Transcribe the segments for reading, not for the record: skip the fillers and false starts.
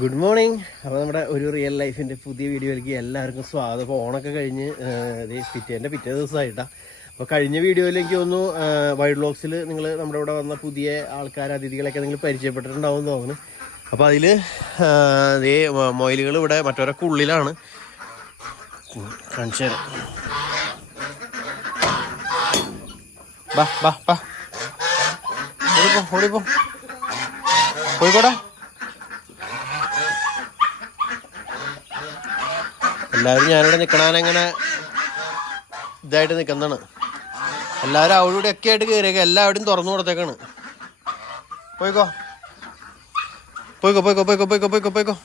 Good morning. അപ്പോൾ നമ്മുടെ ഒരു റിയൽ ലൈഫിൻ്റെ പുതിയ വീഡിയോയിലേക്ക് എല്ലാവർക്കും സ്വാഗതം. അപ്പോൾ ഓണൊക്കെ കഴിഞ്ഞ് പിറ്റേ ദിവസമായിട്ടാണ്. അപ്പോൾ കഴിഞ്ഞ വീഡിയോയിലേക്ക് ഒന്ന് വൈൽഡ് വ്ളോഗ്സിൽ നിങ്ങൾ നമ്മുടെ ഇവിടെ വന്ന പുതിയ ആൾക്കാർ അതിഥികളൊക്കെ നിങ്ങൾ പരിചയപ്പെട്ടിട്ടുണ്ടാവും എന്ന് തോന്നുന്നു. അപ്പോൾ അതിൽ മൊയിലുകൾ ഇവിടെ മറ്റവരൊക്കെ ഉള്ളിലാണ്. കാണിച്ചു തരാം. ബാ ബാ ബാ ഓടിപ്പോ പോയിക്കോടാ. എല്ലാവരും ഞാനിവിടെ നിൽക്കണാനെങ്ങനെ ഇതായിട്ട് നിൽക്കുന്നതാണ്. എല്ലാവരും അവിടെ ഒക്കെ ആയിട്ട് കയറിയേക്കാം. എല്ലാവരുടെയും തുറന്നു കൊടുത്തേക്കാണ്. പോയിക്കോ പോയിക്കോ പോയിക്കോ പോയിക്കോ പോയിക്കോ പോയിക്കോ പോയിക്കോ.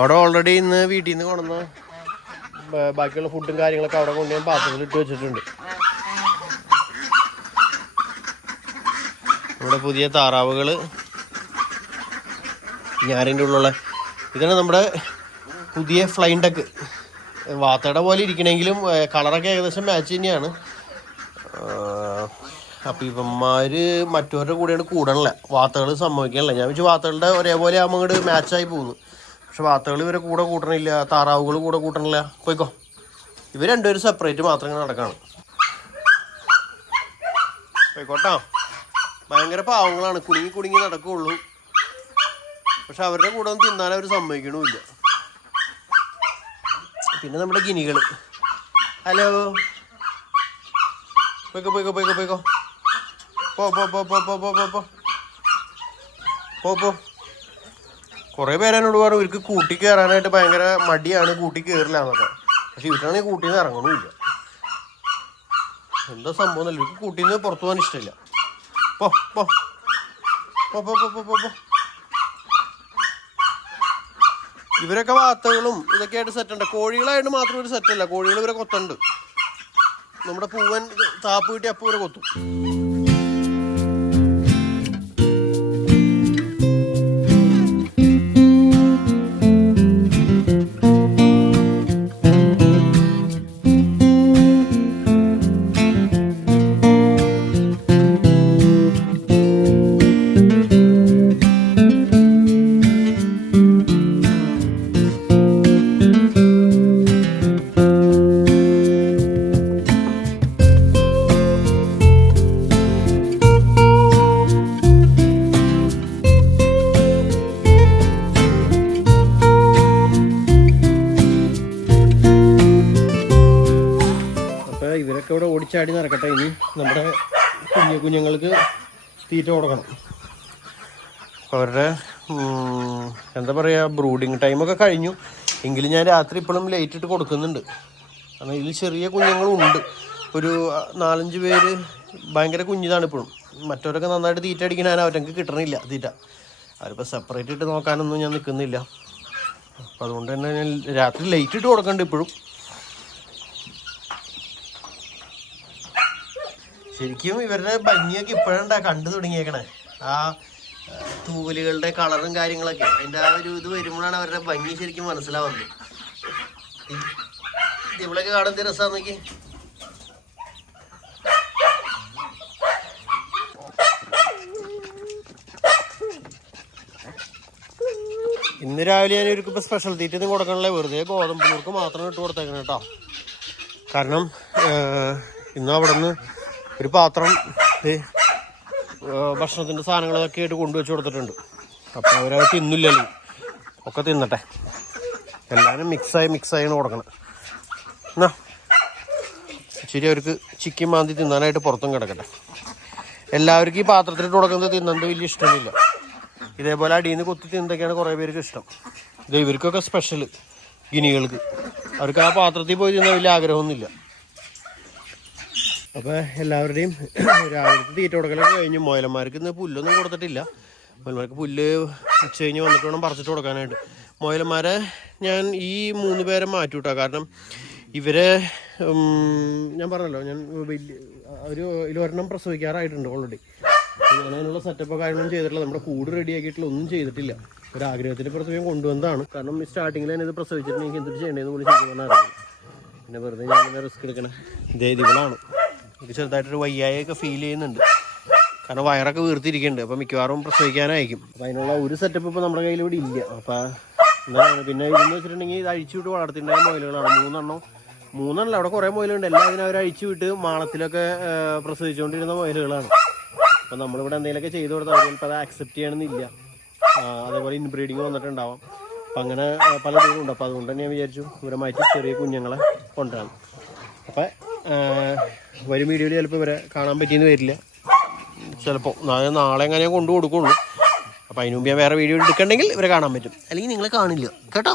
അവിടെ ഓൾറെഡി ഇന്ന് വീട്ടിൽ നിന്ന് കൊണ്ടുവന്ന് ബാക്കിയുള്ള ഫുഡും കാര്യങ്ങളൊക്കെ അവിടെ കൊണ്ടുപോയി പാത്രത്തിൽ ഇട്ട് വെച്ചിട്ടുണ്ട്. ഇവിടെ പുതിയ താറാവുകൾ ഞാറിൻ്റെ ഉള്ളിലുള്ള ഇതാണ് നമ്മുടെ പുതിയ ഫ്ലൈൻ ഡക്ക്. വാത്തയുടെ പോലെ ഇരിക്കണമെങ്കിലും കളറൊക്കെ ഏകദേശം മാച്ച് തന്നെയാണ്. അപ്പം ഇവന്മാർ മറ്റവരുടെ കൂടെയാണ് കൂടണില്ല. വാത്തകൾ സംഭവിക്കണില്ല. ഞാൻ വെച്ച് വാത്തകളുടെ ഒരേപോലെ ആകുമ്പോൾ അങ്ങോട്ട് മാച്ചായി പോകുന്നു. പക്ഷെ വാത്തകൾ ഇവരെ കൂടെ കൂട്ടണില്ല, താറാവുകൾ കൂടെ കൂട്ടണില്ല. പോയിക്കോ. ഇവർ രണ്ടുപേരും സെപ്പറേറ്റ് മാത്രം ഇങ്ങനെ നടക്കാണ്. പോയിക്കോട്ടോ. ഭയങ്കര പാവങ്ങളാണ്, കുടുങ്ങി കുടുങ്ങി നടക്കുകയുള്ളൂ. പക്ഷെ അവരുടെ കൂടെ ഒന്നും തിന്നാൻ അവർ സമ്മതിക്കണമില്ല. പിന്നെ നമ്മുടെ ഗിനികൾ. ഹലോ, പോയിക്കോ പോയിക്കോ പോയിക്കോ പോയിക്കോ. പോ പോ പോ പോ പോ പോ പോ പോ പോ. കുറേ പേരെന്നോട് പറഞ്ഞു ഇവർക്ക് കൂട്ടി കയറാനായിട്ട് ഭയങ്കര മടിയാണ്, കൂട്ടി കയറില്ല എന്നൊക്കെ. പക്ഷെ ഇവരാണെങ്കിൽ കൂട്ടിൽ നിന്ന് ഇറങ്ങണമില്ല. എന്താ സംഭവം എന്നല്ല, ഇവർക്ക് കൂട്ടിൽ നിന്ന് പുറത്തു പോകാൻ ഇഷ്ടമില്ല. പോ പോ പോ പോ പോ പോ പോ. ഇവരൊക്കെ വാത്തകളും ഇതൊക്കെ ആയിട്ട് സെറ്റുണ്ട്. കോഴികളായിട്ട് മാത്രം ഒരു സെറ്റല്ല. കോഴികൾ ഇവരെ കൊത്തുണ്ട്. നമ്മുടെ പൂവൻ താപ്പ് കിട്ടി അപ്പം ഇവരെ കൊത്തും. ഇവരൊക്കെ ഇവിടെ ഓടിച്ചാടി നടക്കട്ടെ. ഇനി നമ്മുടെ കുഞ്ഞുങ്ങൾക്ക് തീറ്റ കൊടുക്കണം. അവരുടെ എന്താ പറയുക, ബ്രൂഡിങ് ടൈമൊക്കെ കഴിഞ്ഞു. എങ്കിലും ഞാൻ രാത്രി ഇപ്പോഴും ലൈറ്റ് ഇട്ട് കൊടുക്കുന്നുണ്ട്. കാരണം ഇതിൽ ചെറിയ കുഞ്ഞുങ്ങളുണ്ട്. ഒരു 4-5 പേര് ഭയങ്കര കുഞ്ഞിതാണ് ഇപ്പോഴും. മറ്റവരൊക്കെ നന്നായിട്ട് തീറ്റ അടിക്കാൻ അവർക്ക് കിട്ടണില്ല തീറ്റ. അവരിപ്പോൾ സെപ്പറേറ്റ് ഇട്ട് നോക്കാനൊന്നും ഞാൻ നിൽക്കുന്നില്ല. അപ്പോൾ അതുകൊണ്ട് തന്നെ ഞാൻ രാത്രി ലൈറ്റ് ഇട്ട് കൊടുക്കുന്നുണ്ട് ഇപ്പോഴും. ശരിക്കും ഇവരുടെ ഭംഗിയൊക്കെ ഇപ്പോഴാണ് കണ്ടു തുടങ്ങിയേക്കണേ. ആ തൂവലുകളുടെ കളറും കാര്യങ്ങളൊക്കെ അതിൻ്റെ ആ ഒരു ഇത് വരുമ്പോഴാണ് അവരുടെ ഭംഗി ശരിക്കും മനസ്സിലാവുന്നത്. ഇവിടെയൊക്കെ കാണുന്ന രസമാണെന്ന് നോക്കി. ഇന്ന് രാവിലെ ഞാൻ ഇവർക്കിപ്പോൾ സ്പെഷ്യൽ തീറ്റ ഒന്നും കൊടുക്കണല്ലേ, വെറുതെ ഗോതമ്പ് നുറുക്ക് മാത്രം ഇട്ട് കൊടുത്തേക്കണം കേട്ടോ. കാരണം ഇന്ന് അവിടെ നിന്ന് ഒരു പാത്രം ഭക്ഷണത്തിൻ്റെ സാധനങ്ങളൊക്കെ ആയിട്ട് കൊണ്ടുവച്ച് കൊടുത്തിട്ടുണ്ട്. അപ്പോൾ അവരത് തിന്നില്ലല്ലോ, ഒക്കെ തിന്നട്ടെ. എല്ലാവരും മിക്സായാണ് കൊടുക്കണം. എന്നാ ശരി, അവർക്ക് ചിക്കൻ മാന്തി തിന്നാനായിട്ട് പുറത്തും കിടക്കട്ടെ. എല്ലാവർക്കും ഈ പാത്രത്തിലിട്ട് കൊടുക്കുന്നത് തിന്നത് വലിയ ഇഷ്ടമില്ല. ഇതേപോലെ അടിയിൽ നിന്ന് കൊത്തി തിന്നതൊക്കെയാണ് കുറേ പേർക്ക് ഇഷ്ടം. ഇത് ഇവർക്കൊക്കെ സ്പെഷ്യൽ ഗിനികൾക്ക്. അവർക്ക് ആ പാത്രത്തിൽ പോയി തിന്നാൻ വലിയ ആഗ്രഹമൊന്നുമില്ല. അപ്പോൾ എല്ലാവരുടെയും രാവിലത്തെ തീറ്റ കൊടുക്കലൊക്കെ കഴിഞ്ഞ് മുയലന്മാർക്ക് ഇന്ന് പുല്ലൊന്നും കൊടുത്തിട്ടില്ല. മുയലന്മാർക്ക് പുല്ല് ഉച്ച കഴിഞ്ഞ് വന്നിട്ട് വേണം പറിച്ചിട്ട് കൊടുക്കാനായിട്ട്. മുയലന്മാരെ ഞാൻ ഈ 3 പേരെ മാറ്റി വിട്ടാം. കാരണം ഇവരെ ഞാൻ പറഞ്ഞല്ലോ, ഞാൻ ഇതിലൊരെണ്ണം പ്രസവിക്കാറായിട്ടുണ്ട് ഓൾറെഡി. ഞാൻ അതിനുള്ള സെറ്റപ്പോ കാര്യങ്ങളൊന്നും ചെയ്തിട്ടില്ല. നമ്മുടെ കൂട് റെഡി ആക്കിയിട്ടില്ല, ഒന്നും ചെയ്തിട്ടില്ല. ഒരാഗ്രഹത്തിന് പ്രസവം കൊണ്ടുവന്നതാണ്. കാരണം സ്റ്റാർട്ടിങ്ങിൽ തന്നെ ഇത് പ്രസവിച്ചിട്ടുണ്ടെങ്കിൽ എന്തൊരു ചെയ്യേണ്ടതെന്ന് പോലും ശരിക്കും പറഞ്ഞാൽ അറിയില്ല. പിന്നെ വെറുതെ ഞാൻ ഇങ്ങനെ റിസ്ക് എടുക്കണേ. ഇവളാണ്. എനിക്ക് ചെറുതായിട്ടൊരു വയ്യായൊക്കെ ഫീൽ ചെയ്യുന്നുണ്ട്. കാരണം വയറൊക്കെ വീർത്തിരിക്കുന്നുണ്ട്. അപ്പോൾ മിക്കവാറും പ്രസവിക്കാനായിരിക്കും. അപ്പോൾ അതിനുള്ള ഒരു സെറ്റപ്പ് ഇപ്പോൾ നമ്മുടെ കയ്യിൽ ഇവിടെ ഇല്ല. അപ്പോൾ എന്താണ് പിന്നെ ഇതെന്ന് വെച്ചിട്ടുണ്ടെങ്കിൽ ഇത് അഴിച്ചു വിട്ട് വളർത്തിണ്ടായ മുയലുകളാണ്. മൂന്നെണ്ണല്ല, അവിടെ കുറേ മുയലുണ്ട്. എല്ലാത്തിനും അവർ അഴിച്ചു വിട്ട് മാളത്തിലൊക്കെ പ്രസവിച്ചുകൊണ്ടിരുന്ന മുയലുകളാണ്. അപ്പോൾ നമ്മളിവിടെ എന്തെങ്കിലുമൊക്കെ ചെയ്ത് കൊടുത്താൽ അവർ ചിലപ്പോൾ അത് ആക്സെപ്റ്റ് ചെയ്യണമെന്നില്ല. അതേപോലെ ഇൻബ്രീഡിങ് വന്നിട്ടുണ്ടാവാം. അപ്പം അങ്ങനെ പല ഇതുണ്ട്. അപ്പോൾ അതുകൊണ്ട് തന്നെ ഞാൻ വിചാരിച്ചു ഇവരെ മാറ്റി ചെറിയ കുഞ്ഞുങ്ങളെ കൊണ്ടുവരാം. അപ്പം വരും വീഡിയോയിൽ ചിലപ്പോൾ ഇവരെ കാണാൻ പറ്റിയെന്ന് വരില്ല. ചിലപ്പോൾ നാളെ എങ്ങനെ ഞാൻ കൊണ്ടു കൊടുക്കുള്ളൂ. അപ്പോൾ അതിന് മുമ്പ് ഞാൻ വേറെ വീഡിയോ എടുക്കണമെങ്കിൽ ഇവരെ കാണാൻ പറ്റും. അല്ലെങ്കിൽ നിങ്ങളെ കാണില്ല കേട്ടോ.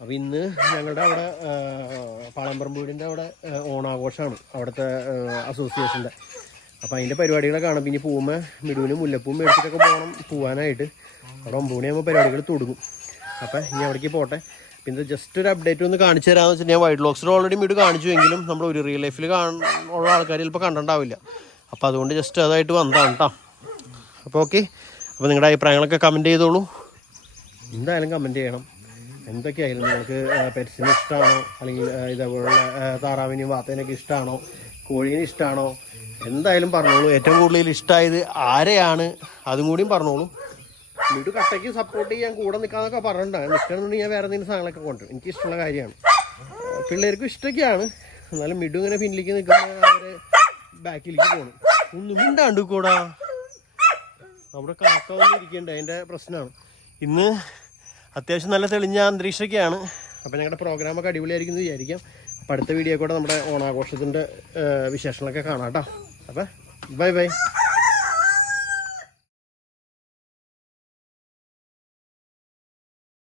അപ്പോൾ ഇന്ന് ഞങ്ങളുടെ അവിടെ പാളമ്പറമ്പ് വീടിൻ്റെ അവിടെ ഓണാഘോഷമാണ്, അവിടുത്തെ അസോസിയേഷൻ്റെ. അപ്പോൾ അതിൻ്റെ പരിപാടികളൊക്കെ കാണാം. പിന്നെ പോകുമ്പോൾ മിടുവിനും മുല്ലപ്പൂവും മേടിച്ചിട്ടൊക്കെ പോകാനായിട്ട്. അവിടെ 9 മണിയാകുമ്പോൾ പരിപാടികൾ തുടങ്ങും. അപ്പം ഇനി അവിടേക്ക് പോട്ടെ. പിന്നെ ജസ്റ്റ് ഒരു അപ്ഡേറ്റ് ഒന്ന് കാണിച്ചു തരാമെന്ന് വെച്ചാൽ ഞാൻ വൈറ്റ് ലോക്സിൽ ഓൾറെഡി മിഡ് കാണിച്ചുവെങ്കിലും നമ്മൾ ഒരു റിയൽ ലൈഫിൽ ഉള്ള ആൾക്കാർ ചിലപ്പോൾ കണ്ടിട്ടുണ്ടാവില്ല. അപ്പോൾ അതുകൊണ്ട് ജസ്റ്റ് അതായിട്ട് വന്നതാണ് കേട്ടോ. അപ്പോൾ ഓക്കെ. അപ്പോൾ നിങ്ങളുടെ അഭിപ്രായങ്ങളൊക്കെ കമൻറ്റ് ചെയ്തോളൂ. എന്തായാലും കമൻറ്റ് ചെയ്യണം. എന്തൊക്കെയായാലും നിങ്ങൾക്ക് പെറ്റ്സിന് ഇഷ്ടമാണോ, അല്ലെങ്കിൽ ഇതേപോലുള്ള താറാവിനെയും വാത്തേനൊക്കെ ഇഷ്ടമാണോ, കോഴീനെ ഇഷ്ടമാണോ, എന്തായാലും പറഞ്ഞോളൂ. ഏറ്റവും കൂടുതൽ ഇഷ്ടമായത് ആരെയാണ് അതും കൂടിയും പറഞ്ഞോളൂ. മിഡു കട്ടയ്ക്ക് സപ്പോർട്ട് ചെയ്യാൻ കൂടെ നിൽക്കാന്നൊക്കെ പറഞ്ഞിട്ടുണ്ടാകും. നിൽക്കണമെന്നുണ്ടെങ്കിൽ ഞാൻ വേറെ എന്തെങ്കിലും സാധനങ്ങളൊക്കെ കൊണ്ടുവരും. എനിക്ക് ഇഷ്ടമുള്ള കാര്യമാണ്. പിള്ളേർക്കും ഇഷ്ടമൊക്കെയാണ്. എന്നാലും മിഡു ഇങ്ങനെ പിന്നിലേക്ക് നിൽക്കുമ്പോൾ അവർ ബാക്കിലേക്ക് പോകണം. ഒന്നും മിണ്ടാണ്ട് കൂടാ. നമ്മുടെ കാക്ക വന്ന് ഇരിക്കേണ്ട അതിൻ്റെ പ്രശ്നമാണ്. ഇന്ന് അത്യാവശ്യം നല്ല തെളിഞ്ഞ അന്തരീക്ഷമൊക്കെയാണ്. അപ്പോൾ ഞങ്ങളുടെ പ്രോഗ്രാമൊക്കെ അടിപൊളിയായിരിക്കും എന്ന് വിചാരിക്കാം. അപ്പോൾ അടുത്ത വീഡിയോ കൂടെ നമ്മുടെ ഓണാഘോഷത്തിൻ്റെ വിശേഷങ്ങളൊക്കെ കാണാം കേട്ടോ. അപ്പോൾ ബൈ ബൈ.